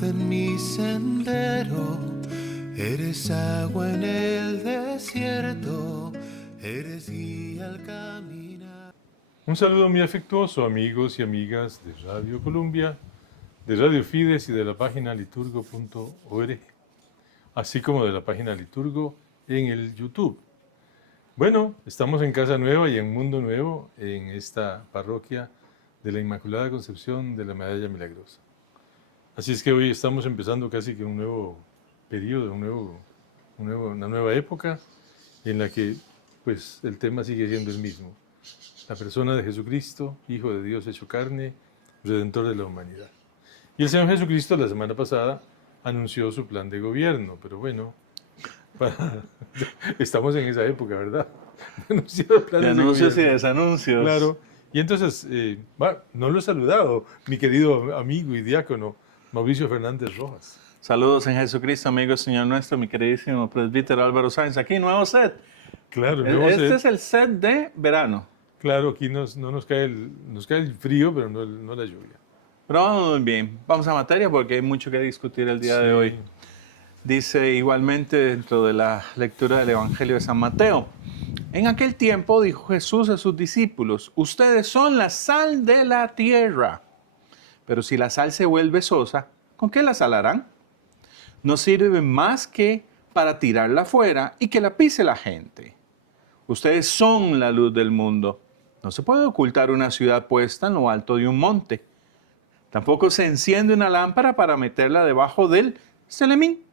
luz en mi sendero, eres agua en el desierto, eres guía al caminar. Un saludo muy afectuoso, amigos y amigas de Radio Columbia, de Radio Fides y de la página liturgo.org, así como de la página Liturgo en el YouTube. Bueno, estamos en Casa Nueva y en Mundo Nuevo, en esta parroquia de la Inmaculada Concepción de la Medalla Milagrosa. Así es que hoy estamos empezando casi que un nuevo periodo, una nueva época en la que pues el tema sigue siendo el mismo. La persona de Jesucristo, Hijo de Dios hecho carne, Redentor de la humanidad. Y el Señor Jesucristo la semana pasada anunció su plan de gobierno, pero bueno, estamos en esa época, ¿verdad? De anuncios y desanuncios. Claro. Y entonces, no lo he saludado, mi querido amigo y diácono Mauricio Fernández Rojas. Saludos en Jesucristo, amigo Señor nuestro, mi queridísimo presbítero Álvaro Sáenz. Aquí, nuevo set. Claro, nuevo Este set. es el set de verano. Claro, aquí no nos cae el frío, pero no la lluvia. Pero vamos muy bien. Vamos a materia porque hay mucho que discutir el día de hoy. Dice igualmente dentro de la lectura del Evangelio de San Mateo. En aquel tiempo dijo Jesús a sus discípulos, ustedes son la sal de la tierra. Pero si la sal se vuelve sosa, ¿con qué la salarán? No sirve más que para tirarla afuera y que la pise la gente. Ustedes son la luz del mundo. No se puede ocultar una ciudad puesta en lo alto de un monte. Tampoco se enciende una lámpara para meterla debajo del celemín,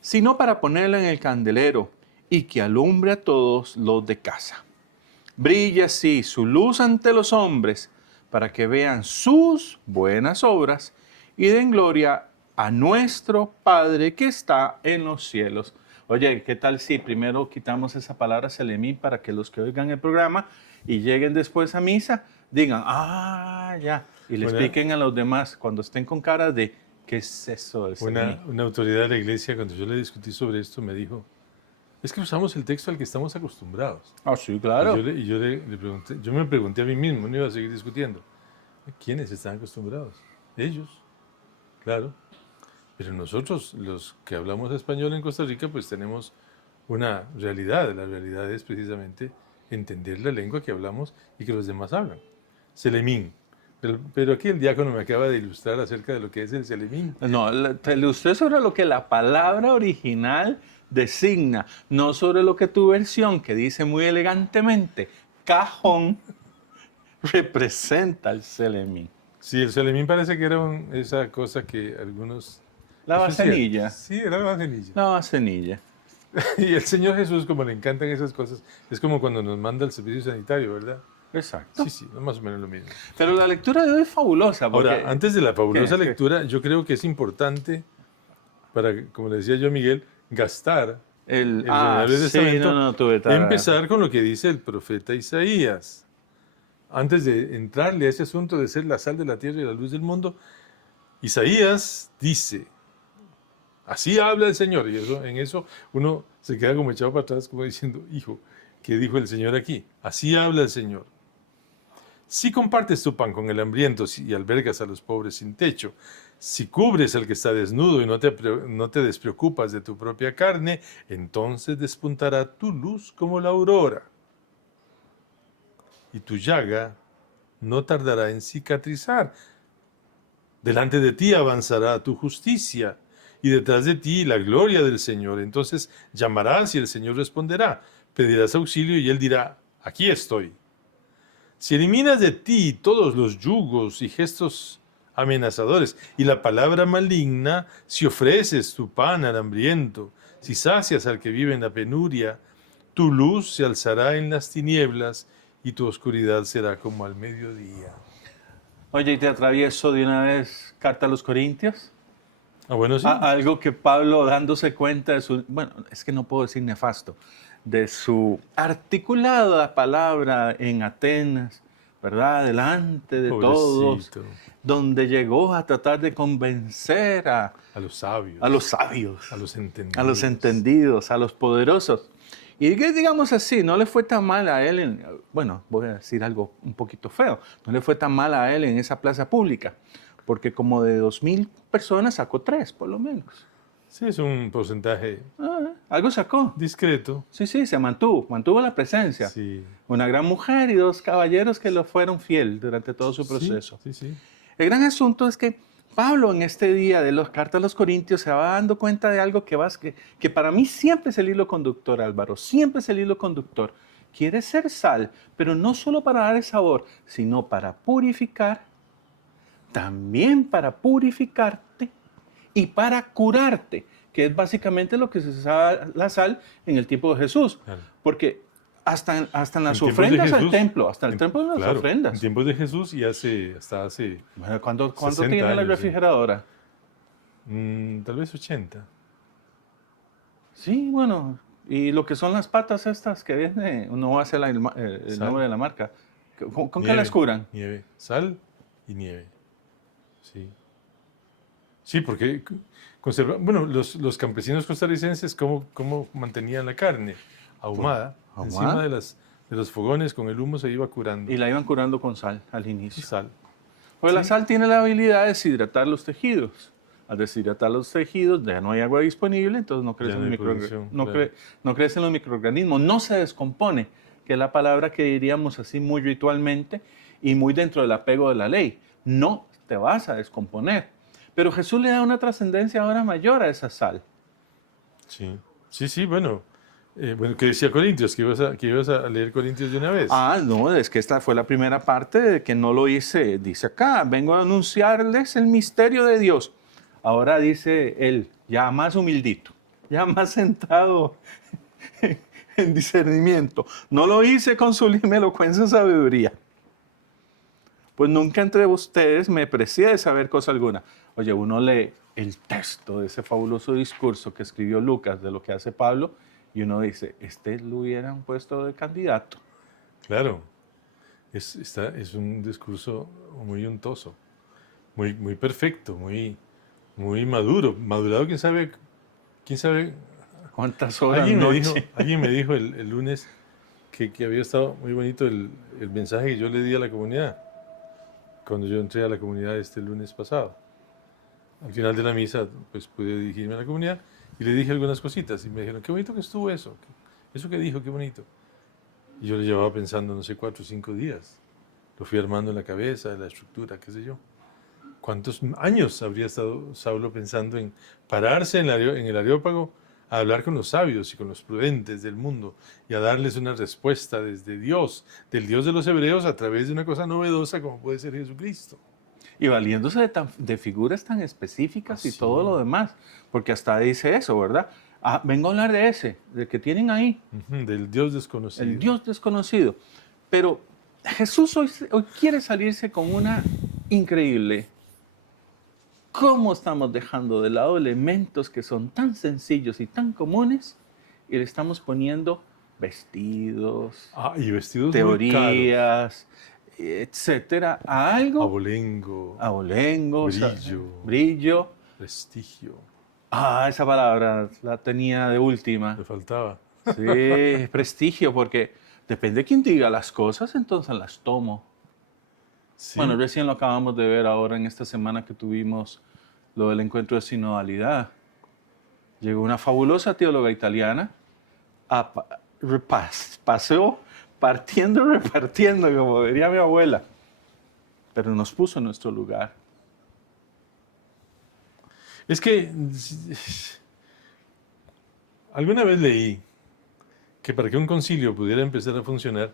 sino para ponerla en el candelero y que alumbre a todos los de casa. Brilla así su luz ante los hombres para que vean sus buenas obras y den gloria a nuestro Padre que está en los cielos. Oye, ¿qué tal si primero quitamos esa palabra selemín para que los que oigan el programa y lleguen después a misa digan, ya, y le expliquen a los demás cuando estén con cara de, ¿qué es eso del selemín? Una autoridad de la iglesia, cuando yo le discutí sobre esto, me dijo, es que usamos el texto al que estamos acostumbrados. Ah, sí, claro. Y yo le pregunté, yo me pregunté a mí mismo, no iba a seguir discutiendo, ¿quiénes están acostumbrados? Ellos, claro. Pero nosotros, los que hablamos español en Costa Rica, pues tenemos una realidad. La realidad es precisamente entender la lengua que hablamos y que los demás hablan. Selemín. Pero aquí el diácono me acaba de ilustrar acerca de lo que es el selemín. No, te ilustré sobre lo que la palabra original designa, no sobre lo que tu versión, que dice muy elegantemente, cajón, representa el selemín. Sí, el selemín parece que era esa cosa que algunos... La vasenilla. Sí, era la vasenilla. La vasenilla. Y el Señor Jesús, como le encantan esas cosas, es como cuando nos manda el servicio sanitario, ¿verdad? Exacto. Sí, más o menos lo mismo. Pero la lectura de hoy es fabulosa. Porque, ahora, antes de la fabulosa lectura, yo creo que es importante para, como le decía yo a Miguel, gastar el Venerable Testamento, empezar con lo que dice el profeta Isaías. Antes de entrarle a ese asunto de ser la sal de la tierra y la luz del mundo, Isaías dice, así habla el Señor, y en eso uno se queda como echado para atrás, como diciendo, hijo, ¿qué dijo el Señor aquí? Así habla el Señor. Si compartes tu pan con el hambriento y albergas a los pobres sin techo, si cubres al que está desnudo y no te despreocupas de tu propia carne, entonces despuntará tu luz como la aurora. Y tu llaga no tardará en cicatrizar. Delante de ti avanzará tu justicia, y detrás de ti la gloria del Señor. Entonces llamarás y el Señor responderá. Pedirás auxilio y Él dirá, aquí estoy. Si eliminas de ti todos los yugos y gestos amenazadores y la palabra maligna, si ofreces tu pan al hambriento, si sacias al que vive en la penuria, tu luz se alzará en las tinieblas y tu oscuridad será como al mediodía. Oye, y te atravieso de una vez carta a los Corintios. Bueno, sí. Algo que Pablo, dándose cuenta de su, bueno, es que no puedo decir nefasto, de su articulada palabra en Atenas, ¿verdad? Delante de todos, donde llegó a tratar de convencer a los sabios, a los sabios, a los entendidos, a los poderosos. Y que digamos así, no le fue tan mal a él, bueno, voy a decir algo un poquito feo, no le fue tan mal a él en esa plaza pública, porque como de 2,000 personas sacó 3, por lo menos. Sí, es un porcentaje Algo sacó. discreto. Sí, se mantuvo la presencia. Sí. Una gran mujer y 2 caballeros que lo fueron fiel durante todo su proceso. Sí. El gran asunto es que Pablo en este día de las cartas a los Corintios se va dando cuenta de algo que para mí siempre es el hilo conductor, Álvaro, siempre es el hilo conductor. Quieres ser sal, pero no solo para dar el sabor, sino para purificar, también para purificarte y para curarte, que es básicamente lo que se usaba la sal en el tiempo de Jesús. Claro. Porque hasta en las ofrendas al templo, hasta el templo de las ofrendas. En tiempos de Jesús y hasta hace. Bueno, ¿cuánto tiene la refrigeradora? Tal vez 80. Sí, bueno. Y lo que son las patas estas que viene, no va a ser el nombre de la marca. ¿Con qué las curan? Nieve, sal y nieve. Sí. Sí, porque bueno, los campesinos costarricenses, ¿cómo mantenían la carne? Ahumada. Encima de los fogones, con el humo se iba curando. Y la iban curando con sal al inicio. Sal. Pues sí. La sal tiene la habilidad de deshidratar los tejidos. Al deshidratar los tejidos ya no hay agua disponible, entonces no crecen los microorganismos, no se descompone, que es la palabra que diríamos así muy ritualmente y muy dentro del apego de la ley. No te vas a descomponer. Pero Jesús le da una trascendencia ahora mayor a esa sal. Sí, bueno. ¿Qué decía Corintios? ¿Que ibas a leer Corintios de una vez? No, es que esta fue la primera parte de que no lo hice. Dice acá, vengo a anunciarles el misterio de Dios. Ahora dice él, ya más humildito, ya más centrado en discernimiento. No lo hice con sublime elocuencia o sabiduría. Pues nunca entre ustedes me precié de saber cosa alguna. Oye, uno lee el texto de ese fabuloso discurso que escribió Lucas de lo que hace Pablo y uno dice, lo hubieran puesto de candidato. Claro, es un discurso muy untoso, muy perfecto, muy madurado, quién sabe cuántas horas. Alguien me dijo el lunes que había estado muy bonito el mensaje que yo le di a la comunidad cuando yo entré a la comunidad este lunes pasado. Al final de la misa, pues pude dirigirme a la comunidad y le dije algunas cositas y me dijeron, qué bonito que estuvo eso que dijo, qué bonito. Y yo le llevaba pensando, no sé, 4 o 5 días. Lo fui armando en la cabeza, la estructura, qué sé yo. ¿Cuántos años habría estado Saulo pensando en pararse en el Areópago a hablar con los sabios y con los prudentes del mundo y a darles una respuesta desde Dios, del Dios de los hebreos, a través de una cosa novedosa como puede ser Jesucristo? Y valiéndose de figuras tan específicas y todo lo demás, porque hasta dice eso, ¿verdad? Vengo a hablar de ese, del que tienen ahí. Del Dios desconocido. El Dios desconocido. Pero Jesús hoy quiere salirse con una increíble. ¿Cómo estamos dejando de lado elementos que son tan sencillos y tan comunes y le estamos poniendo vestidos, y vestidos teorías, etcétera, a algo? Abolengo, brillo, prestigio. Esa palabra la tenía de última. Le faltaba. Sí, prestigio, porque depende de quién diga las cosas, entonces las tomo. Sí. Bueno, recién lo acabamos de ver ahora en esta semana que tuvimos lo del encuentro de sinodalidad. Llegó una fabulosa teóloga italiana, paseó partiendo y repartiendo, como diría mi abuela, pero nos puso en nuestro lugar. Es que alguna vez leí que para que un concilio pudiera empezar a funcionar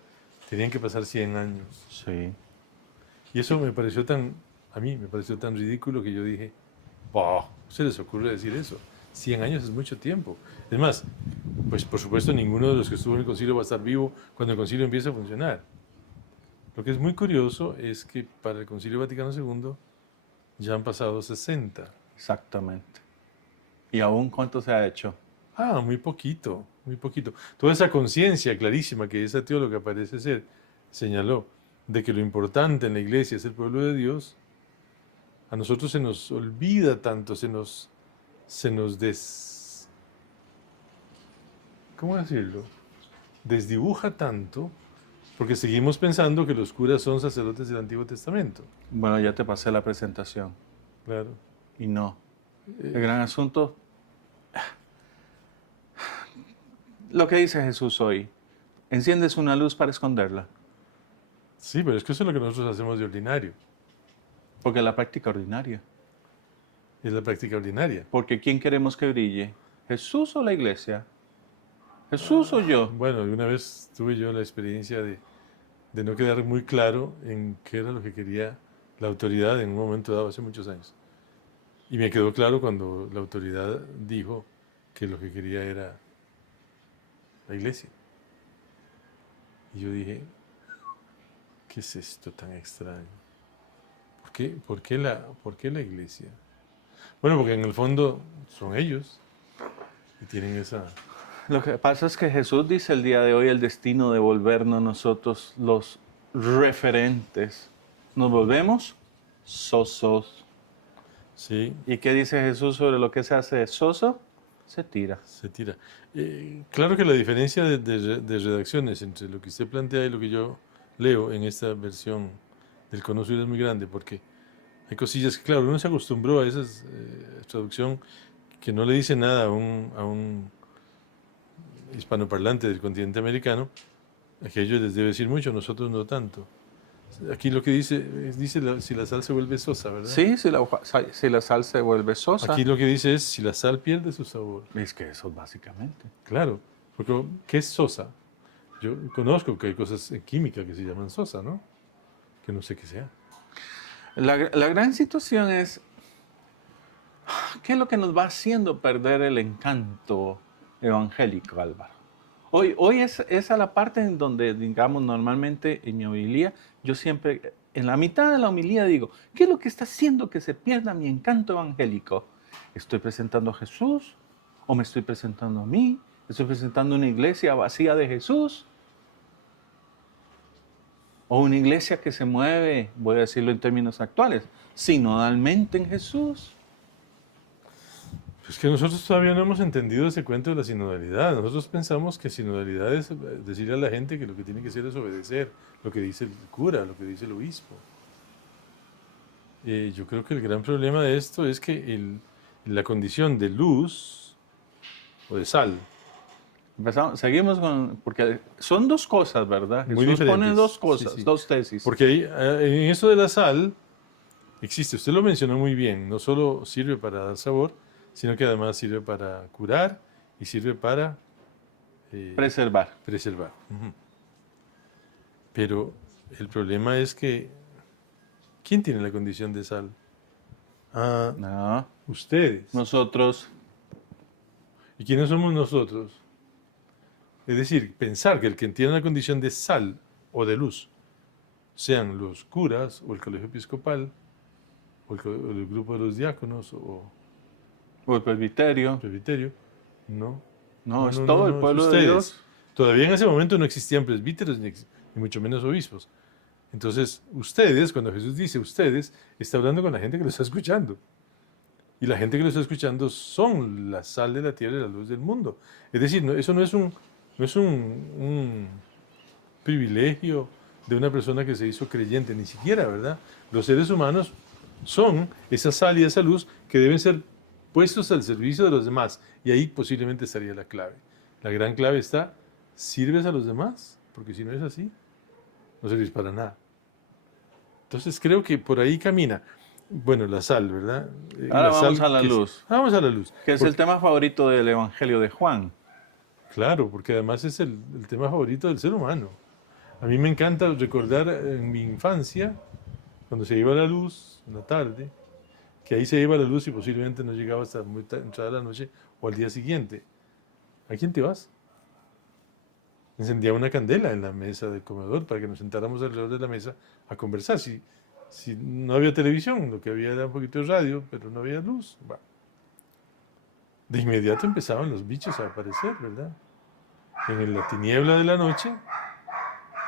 tenían que pasar 100 años. Sí. Y eso a mí me pareció tan ridículo que yo dije, ¡bah! ¿Se les ocurre decir eso? 100 años es mucho tiempo. Es más, pues por supuesto ninguno de los que estuvo en el concilio va a estar vivo cuando el concilio empiece a funcionar. Lo que es muy curioso es que para el Concilio Vaticano II ya han pasado 60. Exactamente. ¿Y aún cuánto se ha hecho? Muy poquito, muy poquito. Toda esa conciencia clarísima que esa teóloga parece ser señaló de que lo importante en la iglesia es el pueblo de Dios, a nosotros se nos olvida tanto, ¿cómo decirlo? Desdibuja tanto Porque seguimos pensando que los curas son sacerdotes del Antiguo Testamento. Bueno, ya te pasé la presentación. Claro. Y no. El gran asunto, lo que dice Jesús hoy, enciendes una luz para esconderla. Sí, pero es que eso es lo que nosotros hacemos de ordinario. Porque es la práctica ordinaria. Es la práctica ordinaria. Porque ¿quién queremos que brille? ¿Jesús o la iglesia? ¿Jesús o yo? Bueno, una vez tuve yo la experiencia de no quedar muy claro en qué era lo que quería la autoridad en un momento dado, hace muchos años. Y me quedó claro cuando la autoridad dijo que lo que quería era la iglesia. Y yo dije, ¿qué es esto tan extraño? ¿Por qué la iglesia? Bueno, porque en el fondo son ellos y tienen esa... Lo que pasa es que Jesús dice el día de hoy el destino de volvernos nosotros los referentes. Nos volvemos sosos. Sí. ¿Y qué dice Jesús sobre lo que se hace soso? Se tira. Se tira. Claro que la diferencia de redacciones entre lo que usted plantea y lo que yo leo en esta versión del Cono Sur es muy grande, porque hay cosillas que, claro, uno se acostumbró a esa traducción que no le dice nada a un hispanoparlante del continente americano. A ellos les debe decir mucho, nosotros no tanto. Aquí lo que dice si la sal se vuelve sosa, ¿verdad? Sí, si la sal se vuelve sosa. Aquí lo que dice es si la sal pierde su sabor. Es que eso básicamente. Claro, porque ¿qué es sosa? Yo conozco que hay cosas en química que se llaman sosa, ¿no? Que no sé qué sea. La gran situación es, ¿qué es lo que nos va haciendo perder el encanto evangélico, Álvaro? Hoy es a la parte en donde, digamos, normalmente en mi homilía, yo siempre, en la mitad de la homilía digo, ¿qué es lo que está haciendo que se pierda mi encanto evangélico? ¿Estoy presentando a Jesús? ¿O me estoy presentando a mí? ¿Estoy presentando una iglesia vacía de Jesús? ¿O una iglesia que se mueve, voy a decirlo en términos actuales, sinodalmente en Jesús? Es que nosotros todavía no hemos entendido ese cuento de la sinodalidad. Nosotros pensamos que sinodalidad es decirle a la gente que lo que tiene que hacer es obedecer lo que dice el cura, lo que dice el obispo. Yo creo que el gran problema de esto es que la condición de luz o de sal. Seguimos porque son dos cosas, ¿verdad? Muy Jesús diferentes. pone dos cosas, Sí. dos tesis. Porque en eso de la sal existe, usted lo mencionó muy bien, no solo sirve para dar sabor, sino que además sirve para curar y sirve para preservar. Ujú. Pero el problema es que, ¿quién tiene la condición de sal? No, Ustedes. nosotros. ¿Y quiénes somos nosotros? Es decir, pensar que el que tiene la condición de sal o de luz sean los curas o el colegio episcopal o el grupo de los diáconos o el presbiterio. No. No, es todo el pueblo de Dios. Todavía en ese momento no existían presbíteros ni mucho menos obispos. Entonces, ustedes, cuando Jesús dice ustedes, está hablando con la gente que lo está escuchando. Y la gente que lo está escuchando son la sal de la tierra y la luz del mundo. Es decir, eso no es un privilegio de una persona que se hizo creyente, ni siquiera, ¿verdad? Los seres humanos son esa sal y esa luz que deben ser puestos al servicio de los demás. Y ahí posiblemente estaría la clave. La gran clave está, ¿sirves a los demás? Porque si no es así, no sirves para nada. Entonces creo que por ahí camina. Bueno, la sal, ¿verdad? Ahora vamos a la luz. Vamos a la luz. Que es el tema favorito del Evangelio de Juan. Claro, porque además es el tema favorito del ser humano. A mí me encanta recordar en mi infancia, cuando se iba la luz en la tarde, que ahí se iba la luz y posiblemente no llegaba hasta muy entrada la noche o al día siguiente. ¿A quién te vas? Encendía una candela en la mesa del comedor para que nos sentáramos alrededor de la mesa a conversar. Si no había televisión, lo que había era un poquito de radio, pero no había luz. Bueno. De inmediato empezaban los bichos a aparecer, ¿verdad? En la tiniebla de la noche,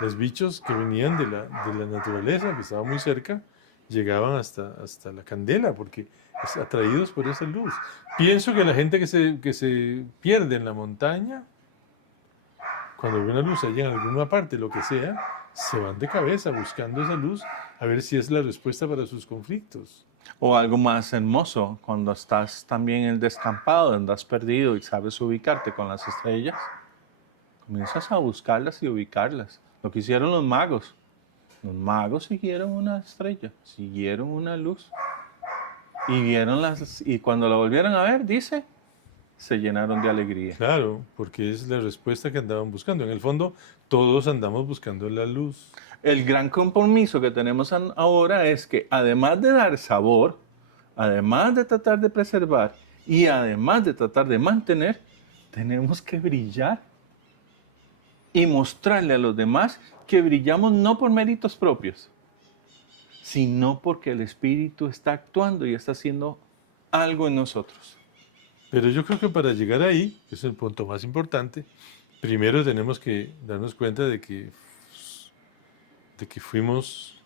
los bichos que venían de la naturaleza, que estaba muy cerca, llegaban hasta la candela, porque atraídos por esa luz. Pienso que la gente que se pierde en la montaña, cuando ve una luz allá en alguna parte, lo que sea, se van de cabeza buscando esa luz a ver si es la respuesta para sus conflictos. O algo más hermoso, cuando estás también en el descampado, andas perdido y sabes ubicarte con las estrellas, comienzas a buscarlas y ubicarlas. Lo que hicieron los magos. Los magos siguieron una estrella, siguieron una luz. Y cuando la volvieron a ver, dice, se llenaron de alegría. Claro, porque es la respuesta que andaban buscando. En el fondo, todos andamos buscando la luz. El gran compromiso que tenemos ahora es que además de dar sabor, además de tratar de preservar y además de tratar de mantener, tenemos que brillar y mostrarle a los demás que brillamos no por méritos propios, sino porque el Espíritu está actuando y está haciendo algo en nosotros. Pero yo creo que para llegar ahí, que es el punto más importante, primero tenemos que darnos cuenta de que fuimos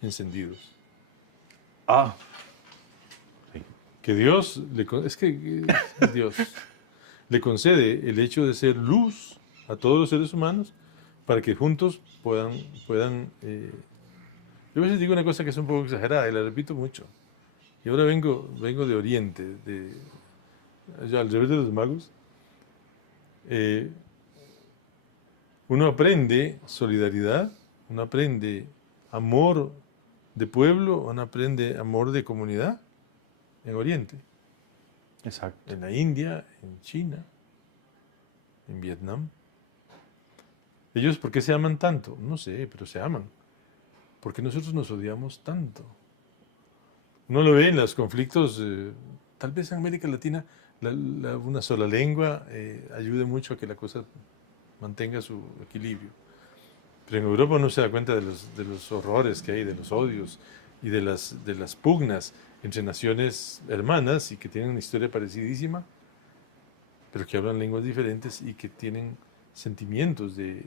encendidos. Sí. Que Dios Dios le concede el hecho de ser luz a todos los seres humanos para que juntos puedan yo a veces digo una cosa que es un poco exagerada y la repito mucho. Y ahora vengo de Oriente, al revés de los magos. Uno aprende solidaridad, uno aprende amor de pueblo, uno aprende amor de comunidad en Oriente. Exacto. En la India, en China, en Vietnam. ¿Ellos por qué se aman tanto? No sé, pero se aman. ¿Por qué nosotros nos odiamos tanto? Uno lo ve en los conflictos, tal vez en América Latina, una sola lengua ayude mucho a que la cosa mantenga su equilibrio. Pero en Europa uno se da cuenta de los horrores que hay, de los odios y de las pugnas entre naciones hermanas y que tienen una historia parecidísima, pero que hablan lenguas diferentes y que tienen sentimientos de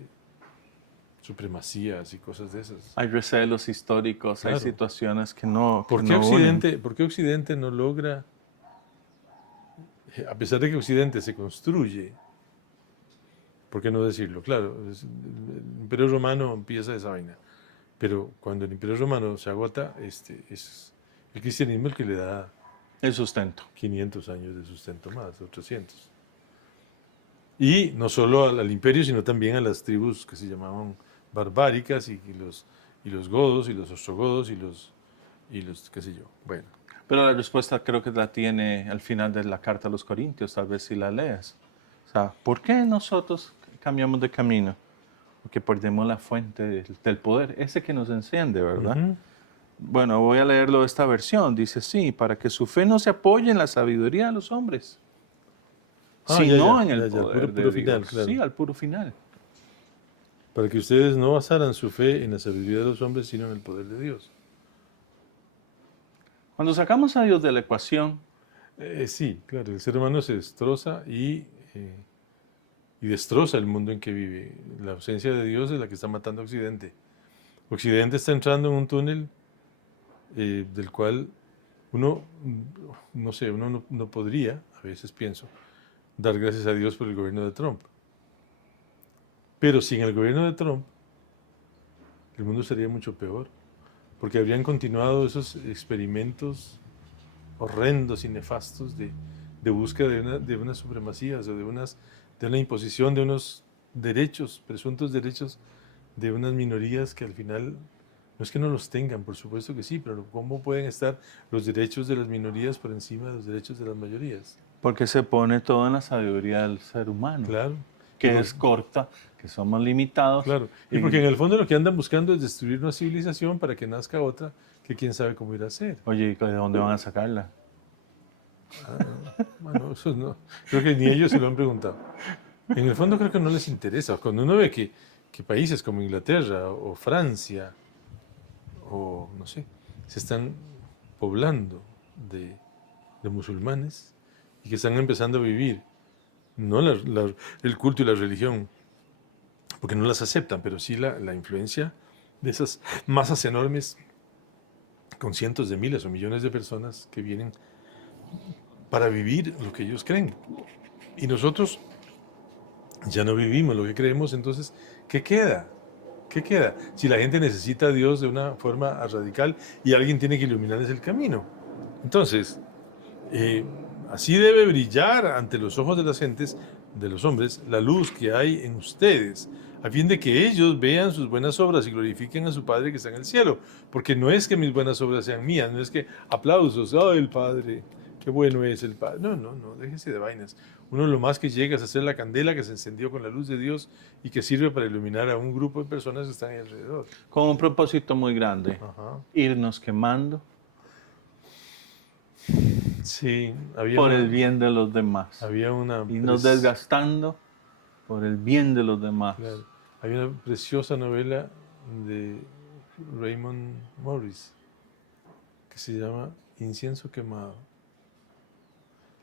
supremacías y cosas de esas. Hay recelos históricos, claro. Hay situaciones que no... ¿Por qué Occidente no logra, a pesar de que Occidente se construye, por qué no decirlo? Claro, el Imperio Romano empieza esa vaina, pero cuando el Imperio Romano se agota, es el cristianismo el que le da el sustento. 500 años de sustento más, o 300. Y no solo al imperio, sino también a las tribus que se llamaban barbáricas y los godos y los ostrogodos y los qué sé yo. Bueno. Pero la respuesta creo que la tiene al final de la carta a los Corintios, tal vez si la leas. O sea, ¿por qué nosotros cambiamos de camino? Porque perdemos la fuente del poder, ese que nos enciende, ¿verdad? Uh-huh. Bueno, voy a leerlo de esta versión. Dice, sí, para que su fe no se apoye en la sabiduría de los hombres, sino en el poder de Dios. Final, claro. Sí, al puro final. Para que ustedes no basaran su fe en la sabiduría de los hombres, sino en el poder de Dios. Cuando sacamos a Dios de la ecuación... sí, claro, el ser humano se destroza y destroza el mundo en que vive. La ausencia de Dios es la que está matando a Occidente. Occidente está entrando en un túnel del cual uno no podría, a veces pienso, dar gracias a Dios por el gobierno de Trump. Pero sin el gobierno de Trump, el mundo sería mucho peor, porque habrían continuado esos experimentos horrendos y nefastos de búsqueda de unas supremacías o de una imposición de unos derechos, presuntos derechos de unas minorías que al final, no es que no los tengan, por supuesto que sí, pero ¿cómo pueden estar los derechos de las minorías por encima de los derechos de las mayorías? Porque se pone todo en la sabiduría del ser humano. Claro. Que es corta, que somos limitados. Claro, y porque en el fondo lo que andan buscando es destruir una civilización para que nazca otra que quién sabe cómo irá a ser. Oye, ¿y de dónde van a sacarla? Bueno, eso no, creo que ni ellos se lo han preguntado. En el fondo creo que no les interesa. Cuando uno ve que países como Inglaterra o Francia o no sé, se están poblando de musulmanes y que están empezando a vivir no el culto y la religión, porque no las aceptan, pero sí la influencia de esas masas enormes con cientos de miles o millones de personas que vienen para vivir lo que ellos creen. Y nosotros ya no vivimos lo que creemos, entonces, ¿qué queda? ¿Qué queda? Si la gente necesita a Dios de una forma radical y alguien tiene que iluminarles el camino. Entonces, así debe brillar ante los ojos de las gentes, de los hombres, la luz que hay en ustedes, a fin de que ellos vean sus buenas obras y glorifiquen a su Padre que está en el cielo. Porque no es que mis buenas obras sean mías, no es que aplausos, ¡oh, el Padre! ¡Qué bueno es el Padre! No, déjese de vainas. Uno lo más que llega es a ser la candela que se encendió con la luz de Dios y que sirve para iluminar a un grupo de personas que están ahí alrededor. Con un propósito muy grande, irnos quemando. Sí, por el bien de los demás. Había una irnos desgastando por el bien de los demás. Claro. Hay una preciosa novela de Raymond Morris que se llama Incienso quemado.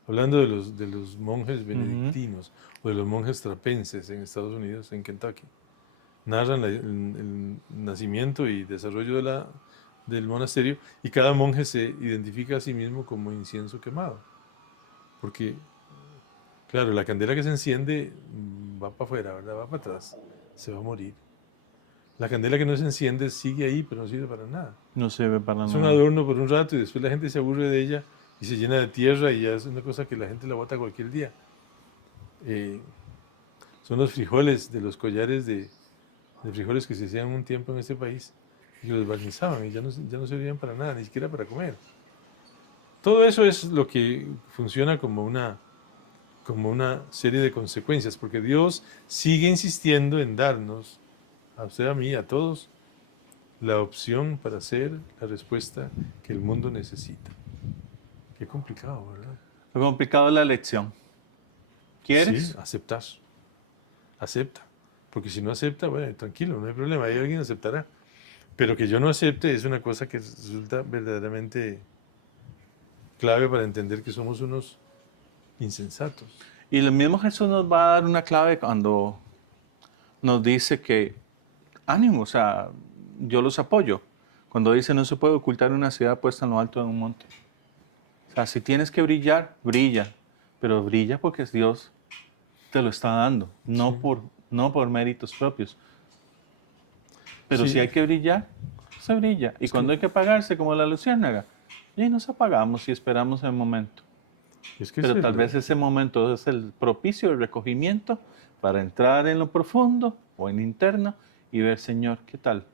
Hablando de los monjes benedictinos o de los monjes trapenses en Estados Unidos, en Kentucky. Narran el nacimiento y desarrollo del monasterio y cada monje se identifica a sí mismo como incienso quemado. Porque, claro, la candela que se enciende va para afuera, ¿verdad? Va para atrás, se va a morir. La candela que no se enciende sigue ahí, pero no sirve para nada. No sirve para nada. Es un adorno por un rato y después la gente se aburre de ella y se llena de tierra y ya es una cosa que la gente la bota cualquier día. Son los frijoles de los collares de frijoles que se hacían un tiempo en este país y los barnizaban y ya no servían para nada, ni siquiera para comer. Todo eso es lo que funciona como una serie de consecuencias, porque Dios sigue insistiendo en darnos, a usted, a mí, a todos, la opción para hacer la respuesta que el mundo necesita. Qué complicado, ¿verdad? Lo complicado es la elección. ¿Quieres? Sí, aceptar. Acepta. Porque si no acepta, bueno, tranquilo, no hay problema, ahí alguien aceptará. Pero que yo no acepte es una cosa que resulta verdaderamente clave para entender que somos unos insensatos. Y lo mismo Jesús nos va a dar una clave cuando nos dice que, ánimo, o sea, yo los apoyo. Cuando dice no se puede ocultar una ciudad puesta en lo alto de un monte. O sea, si tienes que brillar, brilla. Pero brilla porque Dios te lo está dando, no por méritos propios. Pero si hay que brillar, se brilla. Y cuando hay que apagarse, como la luciérnaga, y nos apagamos y esperamos el momento. Pero tal vez ese momento es el propicio, el recogimiento para entrar en lo profundo o en interno y ver, Señor, ¿qué tal?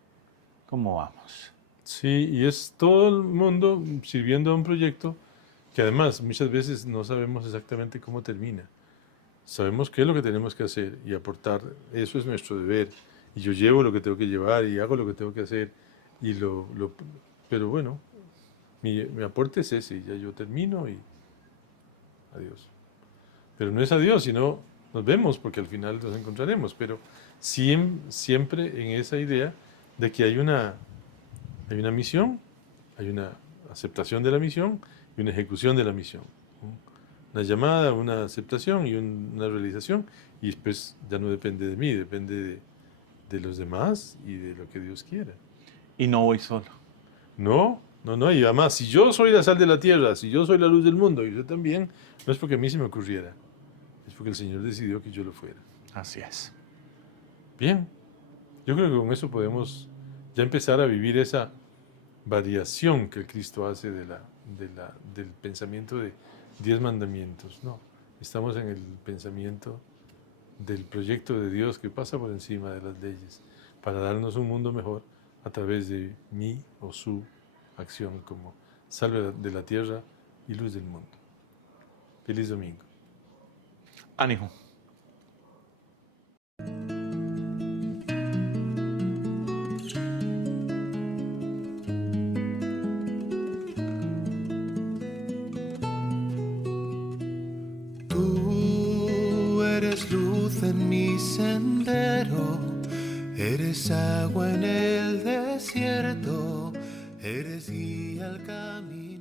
¿Cómo vamos? Sí, y es todo el mundo sirviendo a un proyecto que además muchas veces no sabemos exactamente cómo termina. Sabemos qué es lo que tenemos que hacer y aportar, eso es nuestro deber. Y yo llevo lo que tengo que llevar y hago lo que tengo que hacer. Pero bueno, mi aporte es ese, ya yo termino y adiós. Pero no es adiós, sino nos vemos porque al final nos encontraremos. Pero siempre en esa idea de que hay una misión, hay una aceptación de la misión y una ejecución de la misión. Una llamada, una aceptación y una realización. Y después ya no depende de mí, depende de los demás y de lo que Dios quiera. Y no voy solo. No. Y además, si yo soy la sal de la tierra, si yo soy la luz del mundo y usted también, no es porque a mí se me ocurriera, es porque el Señor decidió que yo lo fuera. Así es. Bien, yo creo que con eso podemos ya empezar a vivir esa variación que el Cristo hace del pensamiento de 10 mandamientos. No, estamos en el pensamiento del proyecto de Dios que pasa por encima de las leyes para darnos un mundo mejor a través de mi o su acción como sal de la tierra y luz del mundo. Feliz domingo. Ánimo. Tú eres luz en mi sendero, eres agua en el desierto, eres guía al camino.